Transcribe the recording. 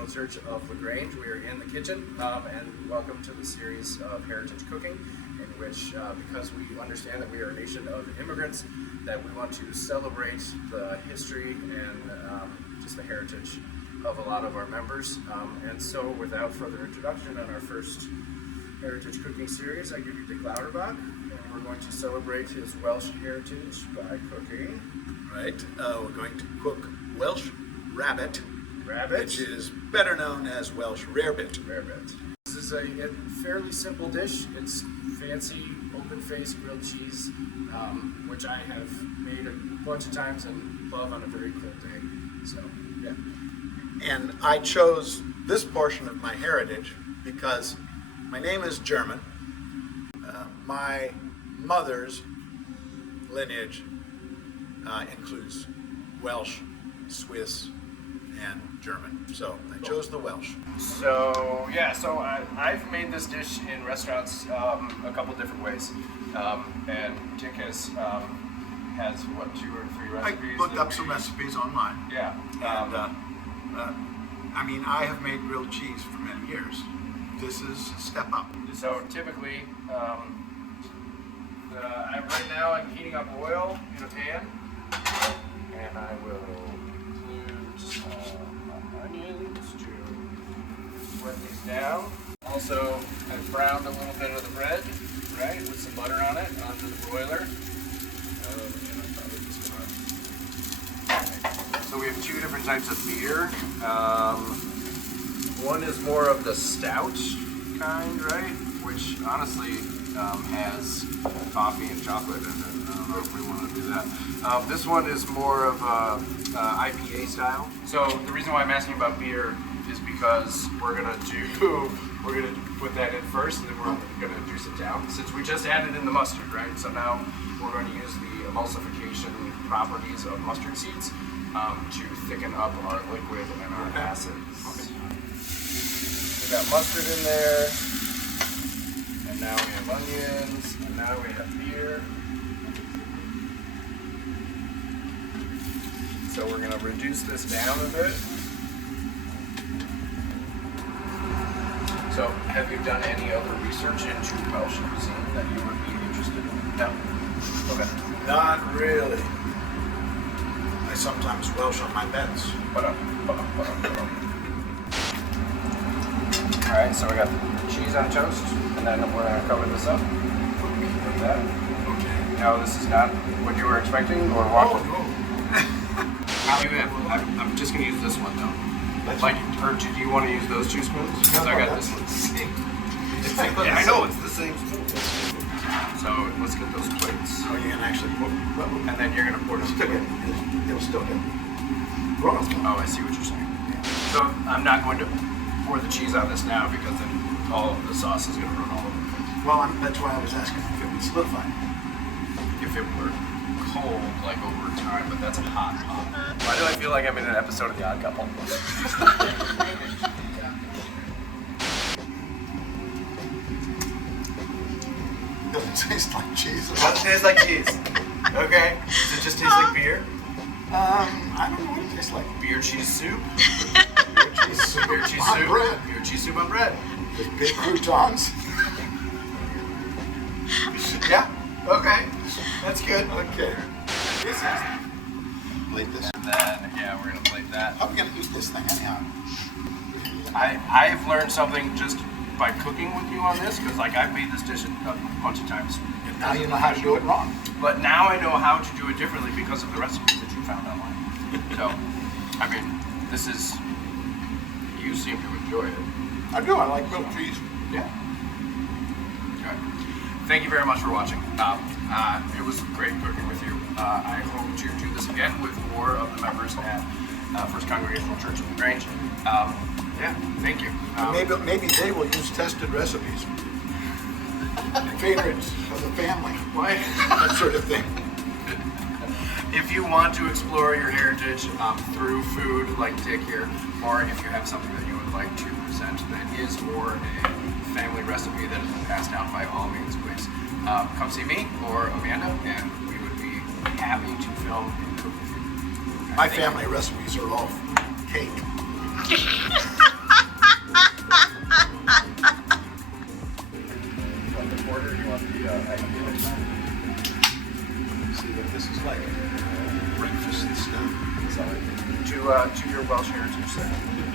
Congregational Church of LaGtange. We are in the kitchen, and welcome to the series of Heritage Cooking, in which, because we understand that we are a nation of immigrants, that we want to celebrate the history and just the heritage of a lot of our members. And so, without further introduction, on our first Heritage Cooking series, I give you Lauterbach, and we're going to celebrate his Welsh heritage by cooking. Right, we're going to cook Welsh rabbit, which is better known as Welsh rarebit. This is a fairly simple dish. It's fancy open-faced grilled cheese, which I have made a bunch of times and love on a very cold day. So, yeah. And I chose this portion of my heritage because my name is German. My mother's lineage includes Welsh, Swiss, and German. So I chose the Welsh. So yeah, I've made this dish in restaurants a couple different ways, and Dick has what, 2 or 3 recipes. I looked up some recipes online. Yeah. I mean, I have made grilled cheese for many years. This is a step up. So typically, right now I'm heating up oil in a pan, and I will include onions to wet these down. Also, I've browned a little bit of the bread, right, with some butter on it, onto the broiler. So we have 2 different types of beer. One is more of the stout kind, right, which honestly has coffee and chocolate in it. I don't know if we want to do that. This one is more of a IPA style. So the reason why I'm asking about beer is because we're gonna put that in first, and then we're gonna juice it down. Since we just added in the mustard, right? So now we're going to use the emulsification properties of mustard seeds to thicken up our liquid and our acids. Okay. We got mustard in there, and now we have onions, and now we have beer. So we're going to reduce this down a bit. So have you done any other research into Welsh cuisine that you would be interested in? No? Okay. Not really. I sometimes Welsh on my beds. Alright, so we got the cheese on toast, and then we're going to cover this up. Like that. Okay. Now this is not what you were expecting, or what? I'm just going to use this one though. Or do you want to use those 2 spoons? Because I got this one. Yeah, I know, it's the same spoon. So let's get those plates. Oh, you can actually put, and then you're going to pour them. It'll still get. Oh, I see what you're saying. Yeah. So I'm not going to pour the cheese on this now because then all of the sauce is going to run all over the place. Well, that's why I was asking if it would solidify. If it were cold, like over time, but that's a hot pot. Why do I feel like I'm in an episode of The Odd Couple? Doesn't taste like cheese. Doesn't taste like cheese. Okay. Does it just taste like beer? I don't know what it tastes like. Beer cheese soup? Beer cheese soup. Beer cheese on soup. bread. Beer cheese soup on bread. With big croutons. Yeah. Okay. That's good. Okay. Plate this. And then, yeah, we're gonna plate that. How are we gonna eat this thing anyhow? I've learned something just by cooking with you on this, because like I've made this dish a bunch of times. Now you know how to do it wrong. But now I know how to do it differently because of the recipes that you found online. So, I mean, this is, you seem to enjoy it. I do. I like grilled cheese. Yeah. Okay. Thank you very much for watching. It was great cooking with you. I hope to do this again with more of the members at First Congregational Church of LaGtange. Yeah, thank you. Maybe they will use tested recipes. Favorites of the family. Why? That sort of thing. If you want to explore your heritage through food like Dick here, or if you have something that you would like to present that is more a family recipe that has been passed down, by all means, please come see me or Amanda, and we would be happy to film and cook with you. My family recipes are all cake. It's like breakfast and stuff. So, to your Welsh heritage there.